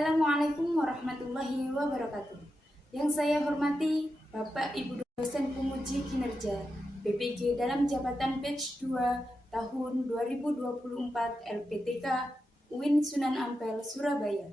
Assalamualaikum warahmatullahi wabarakatuh. Yang saya hormati Bapak Ibu dosen penguji kinerja BPG dalam jabatan batch 2 tahun 2024 LPTK UIN Sunan Ampel, Surabaya.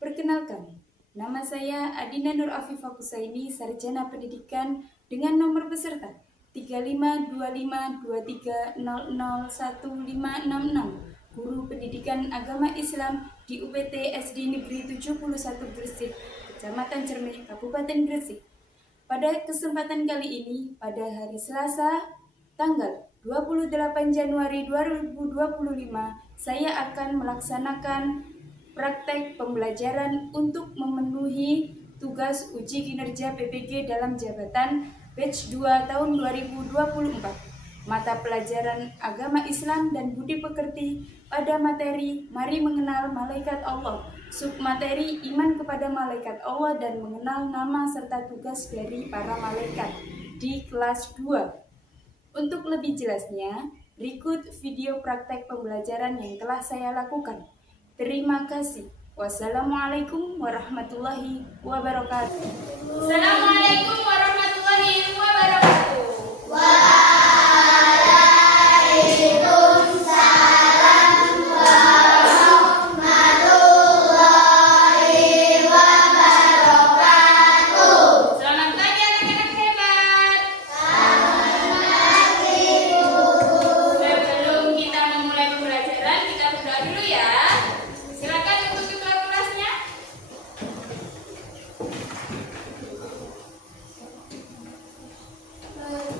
Perkenalkan, nama saya Adina Nur Afifah Kusaini, Sarjana Pendidikan dengan nomor peserta 352523001566, Guru Pendidikan Agama Islam di UPT SD Negeri 71 Gresik, Kecamatan Cermin, Kabupaten Gresik. Pada kesempatan kali ini, pada hari Selasa, tanggal 28 Januari 2025, saya akan melaksanakan praktek pembelajaran untuk memenuhi tugas uji kinerja PPG dalam jabatan batch 2 tahun 2024. Mata pelajaran Agama Islam dan Budi Pekerti pada materi Mari Mengenal Malaikat Allah, submateri Iman kepada Malaikat Allah dan mengenal nama serta tugas dari para malaikat di kelas 2. Untuk lebih jelasnya, berikut video praktek pembelajaran yang telah saya lakukan. Terima kasih. Wassalamualaikum warahmatullahi wabarakatuh. Assalamualaikum warahmatullahi wabarakatuh.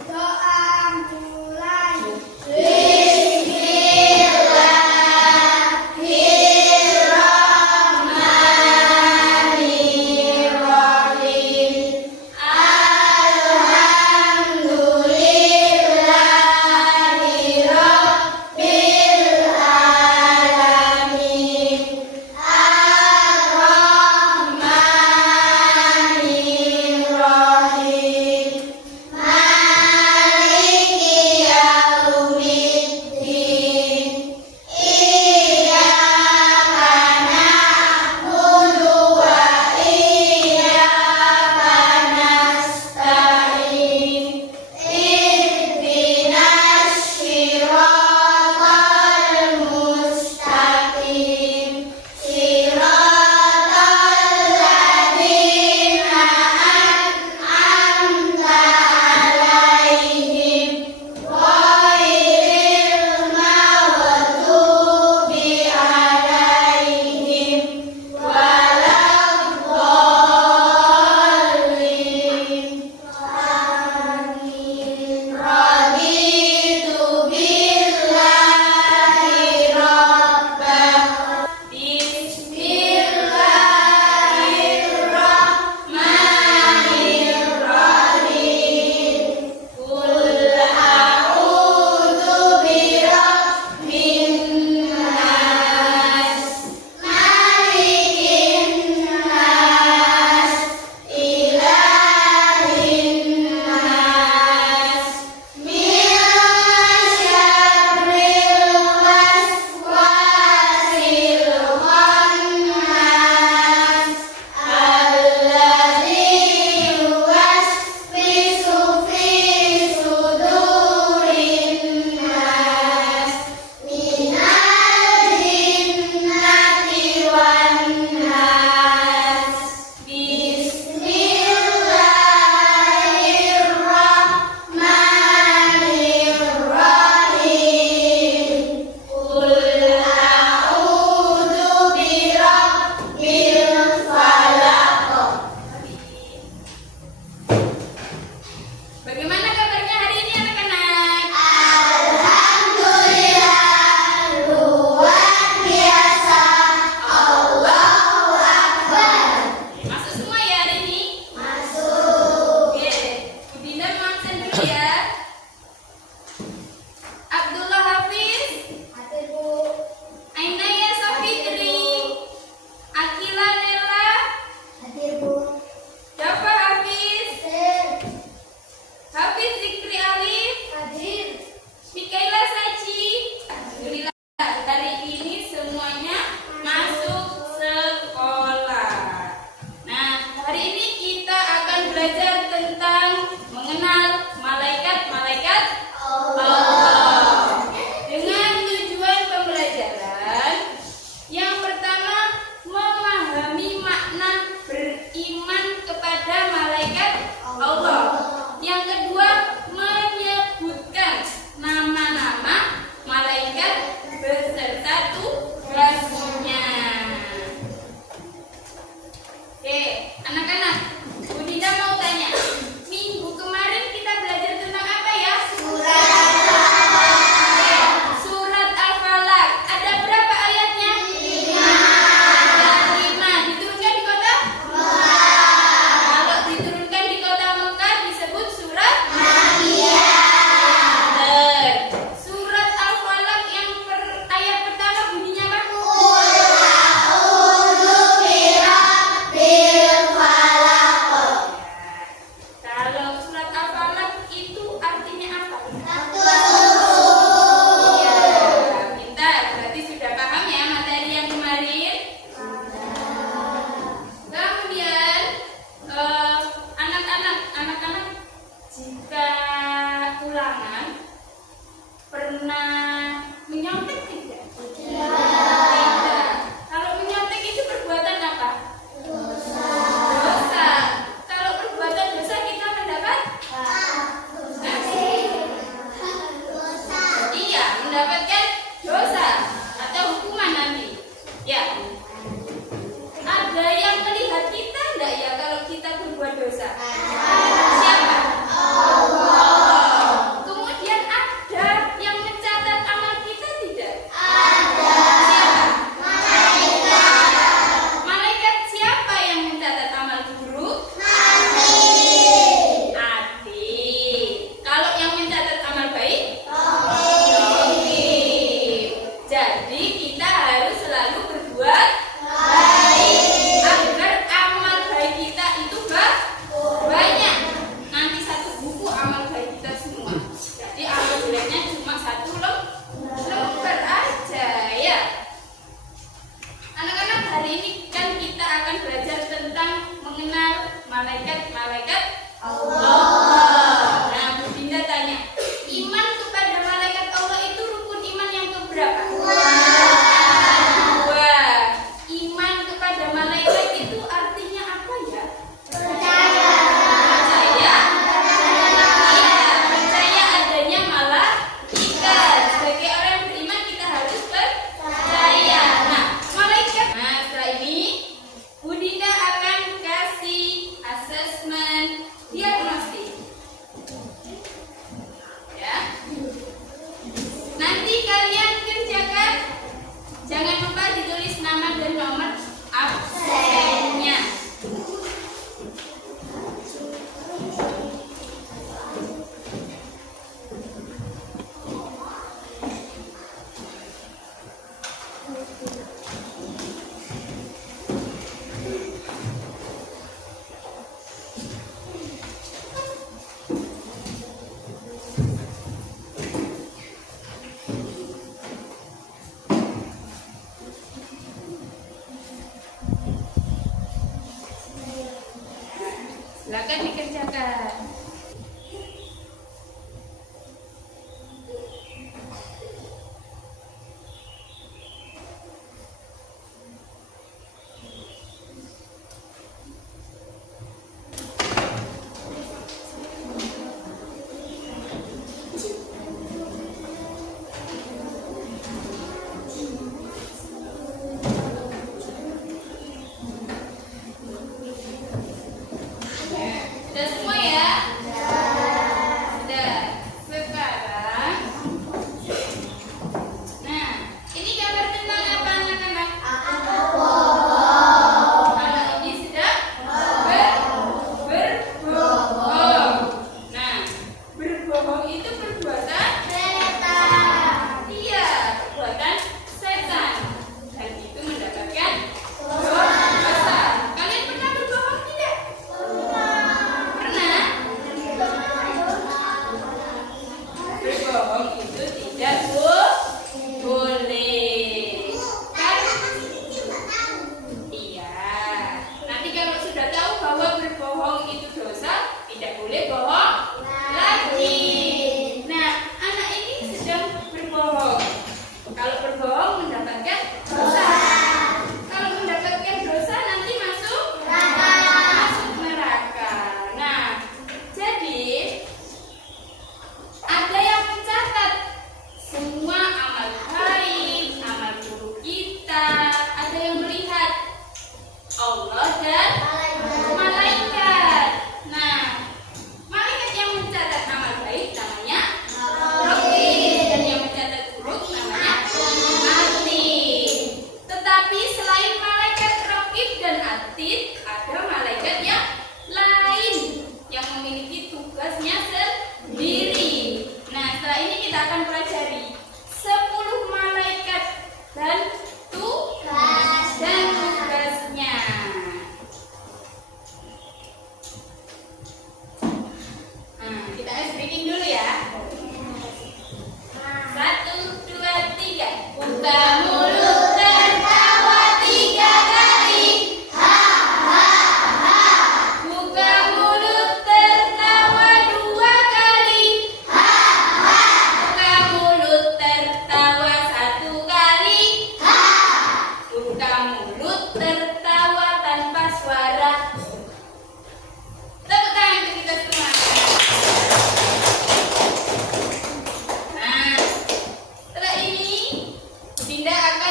Doa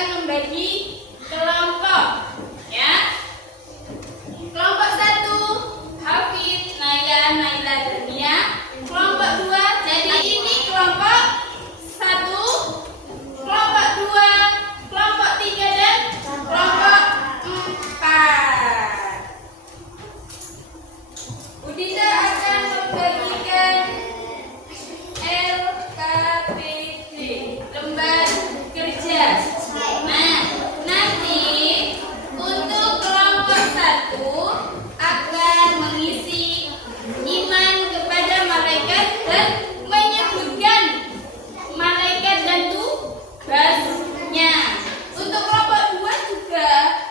akan membagi kelompok, ya. Kelompok 1, Hafid, Naya, Naila, dan Nia. Kelompok 2, jadi ini kelompok 1, kelompok 2, kelompok 3, dan kelompok 4. Budinda akan membagikan LKPD, lembar kerja. Nah, nanti untuk kelompok 1 akan mengisi iman kepada malaikat dan menyebutkan malaikat dan tugasnya. Untuk kelompok 2 juga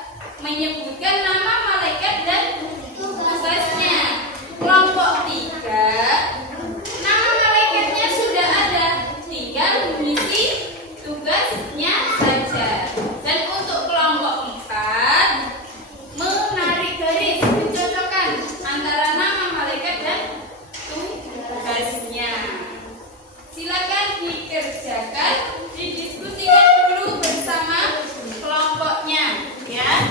menyebutkan nama malaikat dan tugasnya. Kelompok 3, nama malaikatnya sudah ada, tinggal mengisi tugasnya saja. Dan untuk kelompok 4, menarik garis mencocokkan antara nama malaikat dan tugasnya. Silakan dikerjakan, didiskusikan dulu bersama kelompoknya, ya.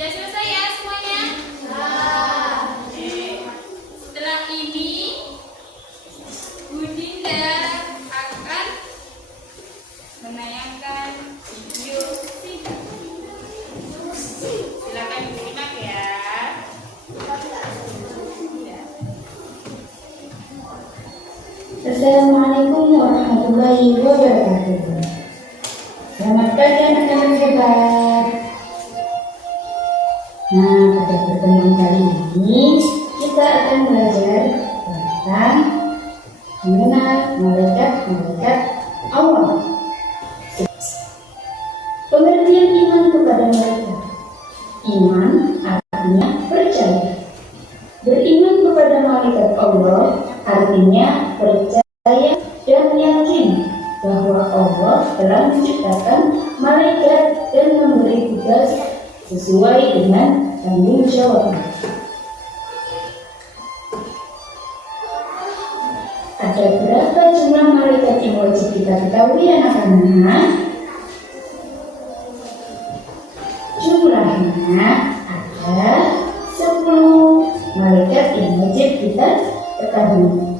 Sudah selesai ya semuanya? Oke. Setelah ini Budinda akan menayangkan video singkat. Silakan disimak ya. Assalamualaikum warahmatullahi wabarakatuh. Selamat pagi anak-anak hebat. Nah, pada pertemuan kali ini kita akan belajar tentang mengenal malaikat-malaikat Allah. Pengertian iman kepada malaikat. Iman artinya percaya. Beriman kepada malaikat Allah artinya percaya dan yakin bahwa Allah telah menciptakan malaikat dan memberi tugas sesuai dengan tanggung jawab. Ada berapa jumlah malaikat yang wajib kita ketahui anak-anak? Jumlahnya ada 10 malaikat yang wajib kita ketahui.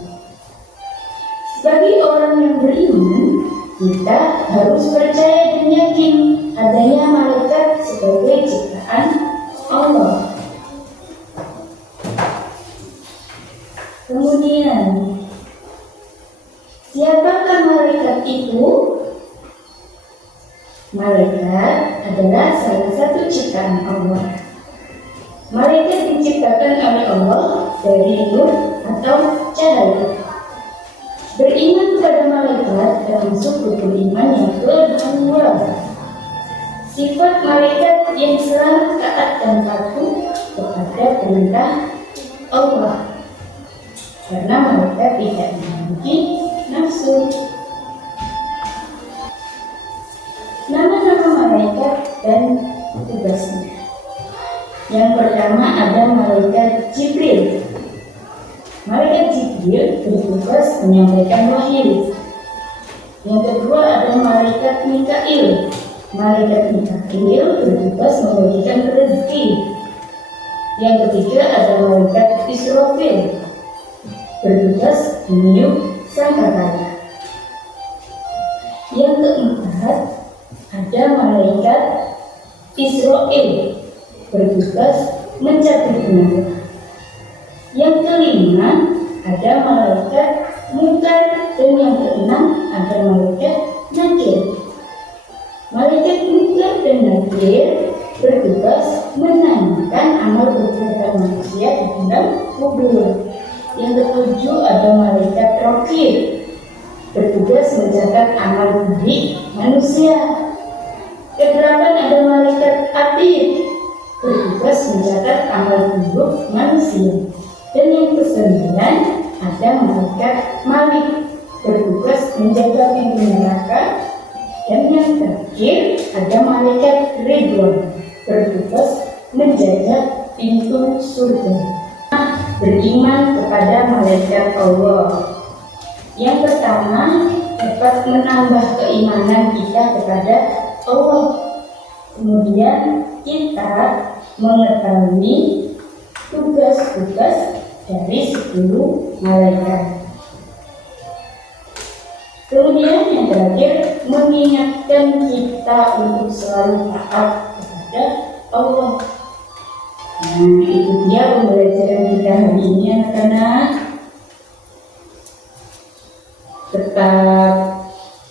Sebagai orang yang beriman, kita harus percaya dan yakin adanya malaikat sebagai ciptaan Allah. Kemudian, siapakah malaikat itu? Malaikat adalah salah satu ciptaan Allah. Malaikat diciptakan oleh Allah dari nur atau cahaya. Beriman kepada malaikat termasuk rukun iman yang kedua. Sifat malaikat yang selalu taat dan patuh kepada perintah Allah, karena malaikat tidak memiliki nafsu. Nama-nama malaikat dan tugasnya. Yang pertama ada malaikat Jibril. Malaikat Jibril bertugas menyampaikan wahyu. Yang kedua ada malaikat Mikail. Malaikat Mikail bertugas membagikan rezeki. Yang ketiga ada malaikat Israfil, bertugas meniup sangkakala. Yang keempat ada malaikat Israel, bertugas mencabut nyawa. Yang kelima ada malaikat Munkar, dan yang keenam ada malaikat Nakir. Malaikat Munkar dan Nakir bertugas menanyakan amal perbuatan manusia di dalam kubur. Yang ketujuh ada malaikat Raqib, bertugas mencatat amal budi manusia. Kedelapan ada malaikat atid, bertugas mencatat amal buruk manusia. Dan yang kesembilan ada malaikat malik, bertugas menjaga pintu neraka. Dan yang terakhir ada malaikat ridwan, bertugas menjaga pintu surga. Beriman kepada malaikat Allah. Yang pertama, dapat menambah keimanan kita kepada Allah. Kemudian kita mengetahui tugas-tugas dari 10 malaikat. Kemudian yang terakhir, mengingatkan kita untuk selalu taat kepada Allah. Nah, itu dia pembelajaran kita hari ini, anak-anak. Tetap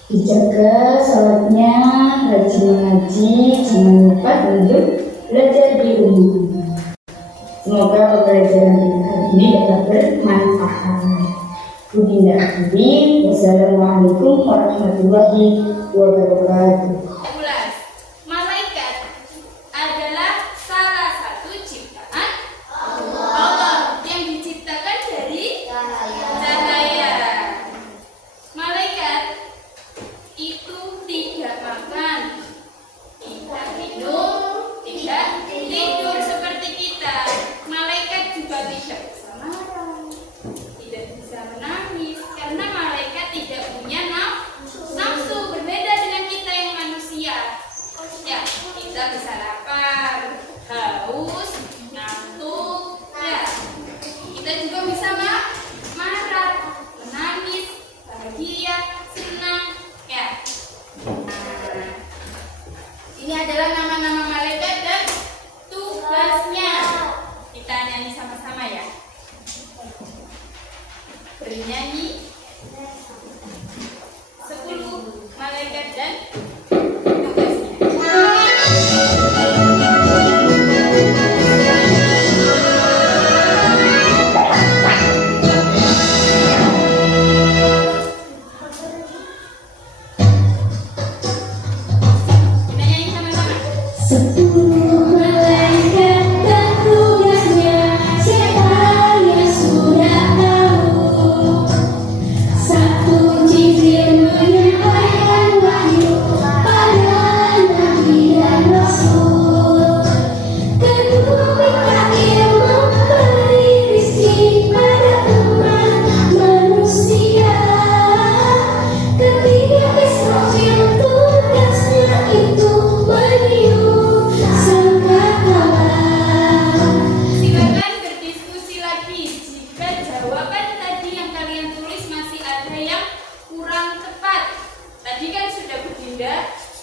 dijaga salatnya, rajin mengaji, jangan lupa untuk belajar di rumah. Semoga pembelajaran kita hari ini dapat bermanfaat. Budinda akhiri, wassalamualaikum warahmatullahi wabarakatuh. 11. Malaikat adalah salah satu ciptaan Allah yang diciptakan dari cahaya. Malaikat itu tidak makan, tidak minum, tidak tidur seperti kita. Malaikat juga tidak bisa marah, tidak bisa menangis, karena malaikat tidak punya nafsu, berbeda dengan kita yang manusia. Ya, kita bisa lapar, haus, ngantuk, ya. Kita juga bisa marah, menangis, bahagia, senang, ya. Nah, ini adalah nama-nama malaikat dan tugasnya. Kita nyanyi sama-sama ya. Bernyanyi 10 malaikat dan tugasnya. Kita nyanyi sama-sama. 10 malaikat dan tugasnya, siapa yang sudah tahu? 1 Jibril menyampaikan wahyu pada Nabi dan Rasul. 2 Mikail memberi rizki pada umat manusia. 3 Israfil tugasnya itu meniup sangkakala. Silakan berdiskusi lagi jika jawaban tadi yang kalian tulis masih ada yang kurang tepat. Tadi kan sudah Budinda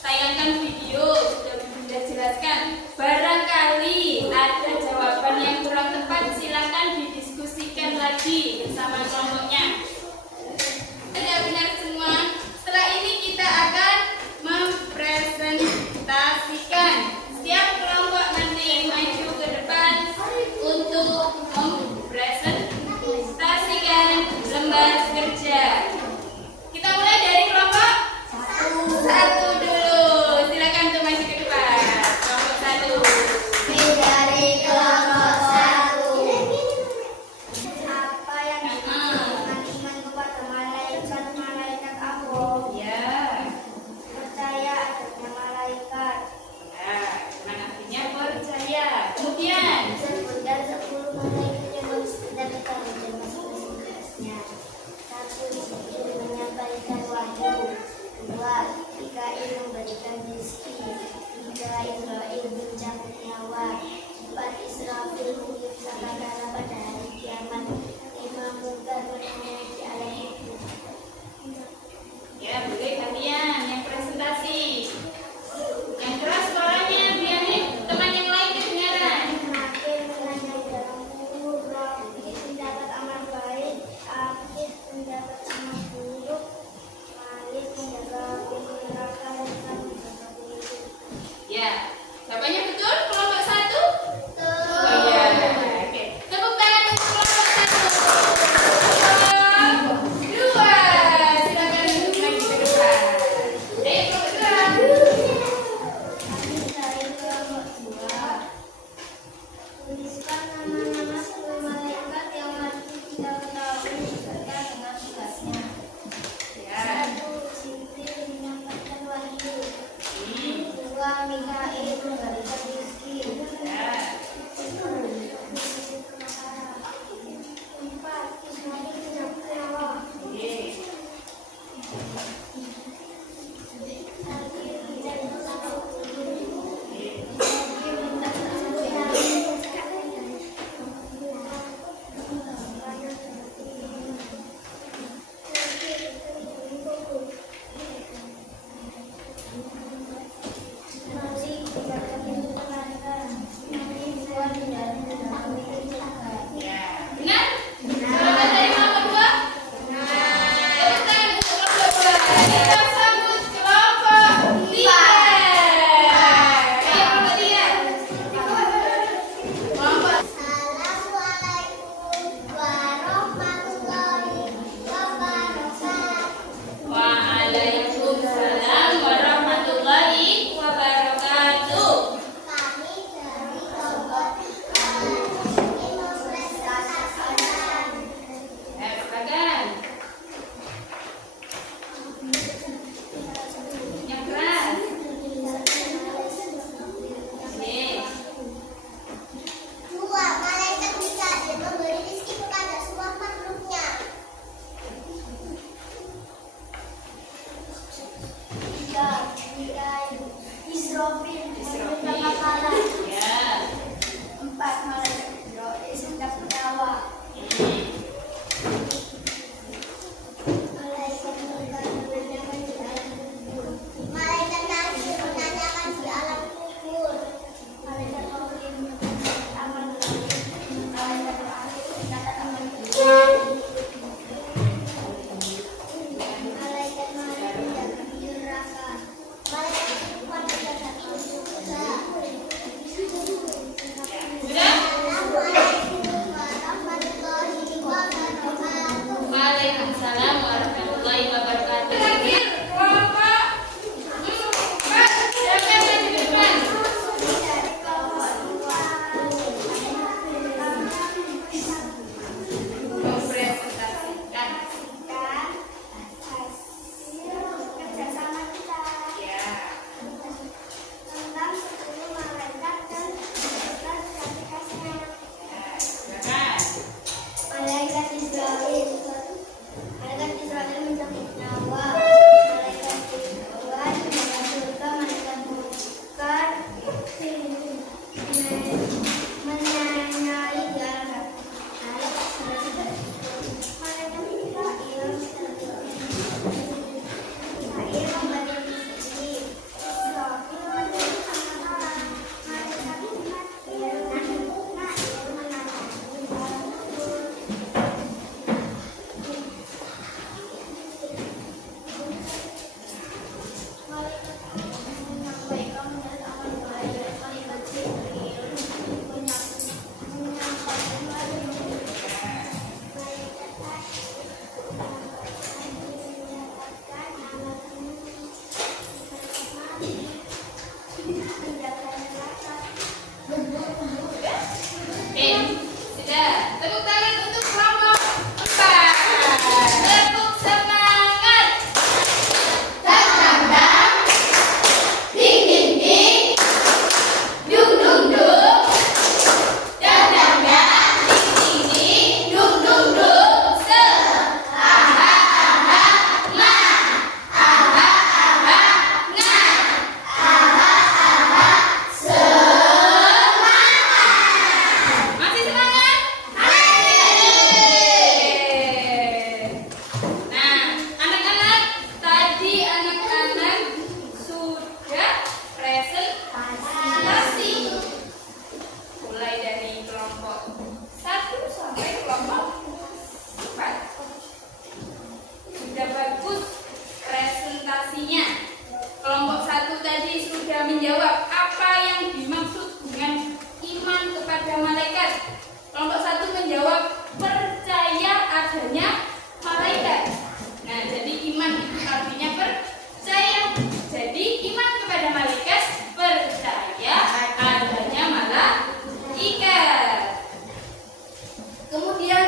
tayangkan video, sudah Budinda jelaskan. Barangkali ada jawaban yang kurang tepat, silakan didiskusikan lagi bersama kelompoknya. Sudah benar semua. Setelah ini kita akan mempresentasikan. Setiap kelompok nanti maju ke depan untuk mempresentasikan lembar kerja. Kita mulai dari kelompok 1 dulu. Silakan untuk maju ke depan. Kelompok 1. Dari kelompok 1. Apa yang dimaksudkan iman kepada malaikat Allah? Ya. Percaya adanya malaikat. Ya, cuman artinya percaya. Kemudian Sebutkan 10 malaikat yang menstabilkan tugasnya. 1. Jibril menyampaikan wahyu. 2. Mikail memberikan rezeki. 3. Israil mencabut nyawa. 4. Israfil meniup sangkakala pada hari kiamat. 5. Munkar menangani alam hidup. ya, boleh kalian yang presentasi. Yang keras suaranya biar nih teman yang lain kedengaran. Akhir menanyai dalam kubur, Rafi mendapat amal baik, Akhir mendapat amal buruk, Malik menjaga pintu neraka dan kami menjaga pintu Kita sambut kelompok 3. Ayo kelompok 3. Kelompok. Assalamualaikum warahmatullahi wabarakatuh. Waalaikumsalam warahmatullahi wabarakatuh. Kami dari kelompok Universitas Al-Azhar. Silakan. Yang keras. Nih. Dua, malaikat Mikail memberi rezeki kepada semua makhluknya. Tiga, Mikail Israfil memerintah makanan. Ya. Empat, malaikat Jibril sedang menyawa. Malaikat Mikail menanyakan di alam kubur. Malaikat Nabil menanyakan di alam kubur. Malaikat Maulid mencatat amal langit. Malaikat Akhir mencatat amal dunia. Malaikat Malik menjaga di neraka. Malaikat Tuhan menjaga di surga. Sudah? Assalamualaikum warahmatullahi wabarakatuh. Waalaikumsalam warahmatullahi wabarakatuh. Terakhir kelompok 4. Siapa yang maju ke depan? Dari kelompok dua. Mempresentasikan. Dan hasil kerjasama kita Ya. tentang 10 malaikat dan beserta sertifikatnya. Silakan. Malaikat Israel. Malaikat Israel mencabut nyawa. Malaikat Tuhan menjaga surga. Malaikat Munkar menyanyai di alam. Malaikat Mikail memberi rezeki. Israfil memberi amalan. Malaikat Mikail menanyakan. Menyampaikan amal baik. Malaikat Jibril menyampaikan malaikat mendapatkan amal menjaga neraka. Sudah. Tepuk tangan untuk kelompok 4. Tepuk semangat. Dang dang dang. Ding ding ding. Dung dung dung. Dang dang dang. Ding ding ding. Dung dung dung. Se. Aha aha. Ma. Aha aha. Nga. Aha aha. Masih semangat? Nah, anak-anak, tadi anak-anak sudah presentasi. Mulai dari kelompok 1 sampai kelompok 4. Sudah bagus presentasinya. Kelompok 1 tadi sudah menjawab apa yang dimaksud dengan iman kepada malaikat. Kelompok 1 menjawab percaya adanya malaikat. Nah, jadi iman itu artinya percaya. Jadi iman kepada malaikat, percaya adanya malaikat. Kemudian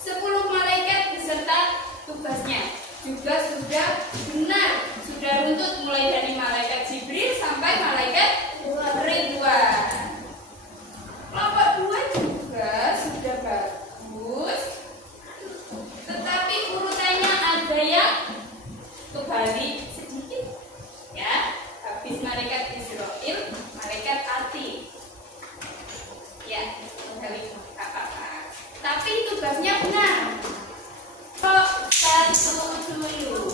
10 malaikat beserta tugasnya juga sudah benar, sudah runtut mulai dari malaikat Jibril sampai malaikat Ridwan. Kelompok 2 juga sudah bagus, tetapi urutannya ada yang kebalik sedikit, ya. Habis malaikat Israel, malaikat Ati, ya, kebalik nggak apa-apa. Tapi tugasnya benar. Kelompok 1 dulu.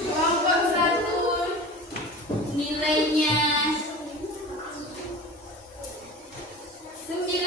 Kelompok 1 nilainya 98.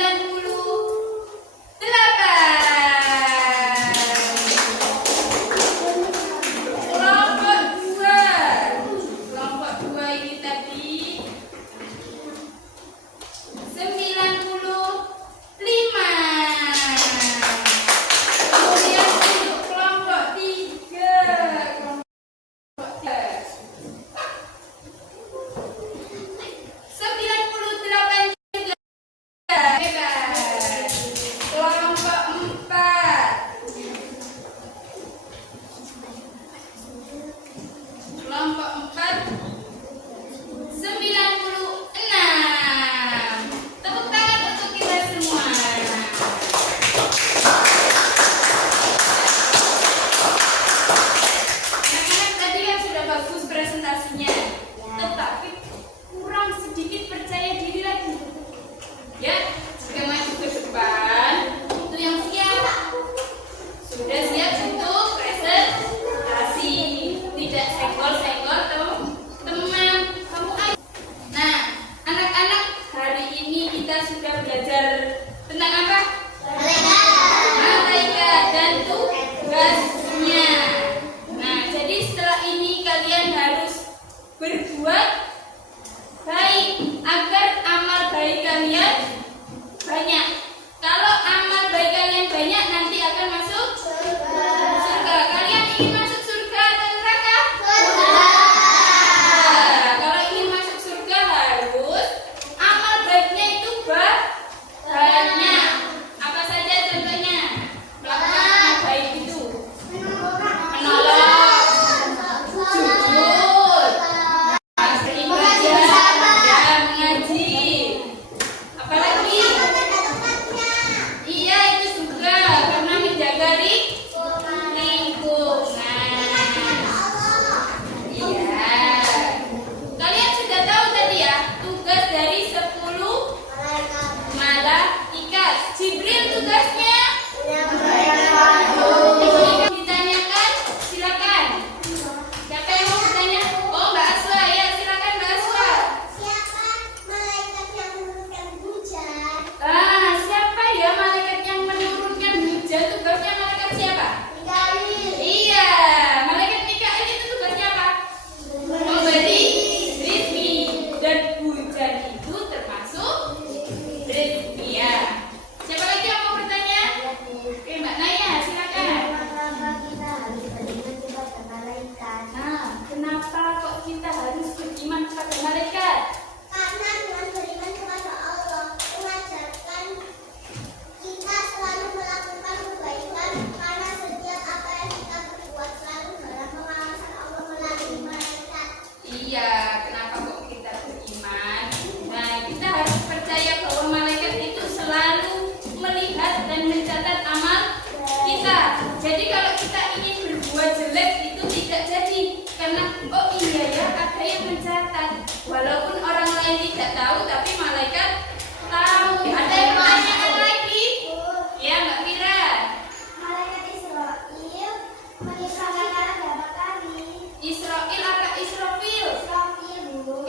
Israel apa Israfil?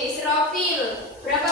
Israfil. Berapa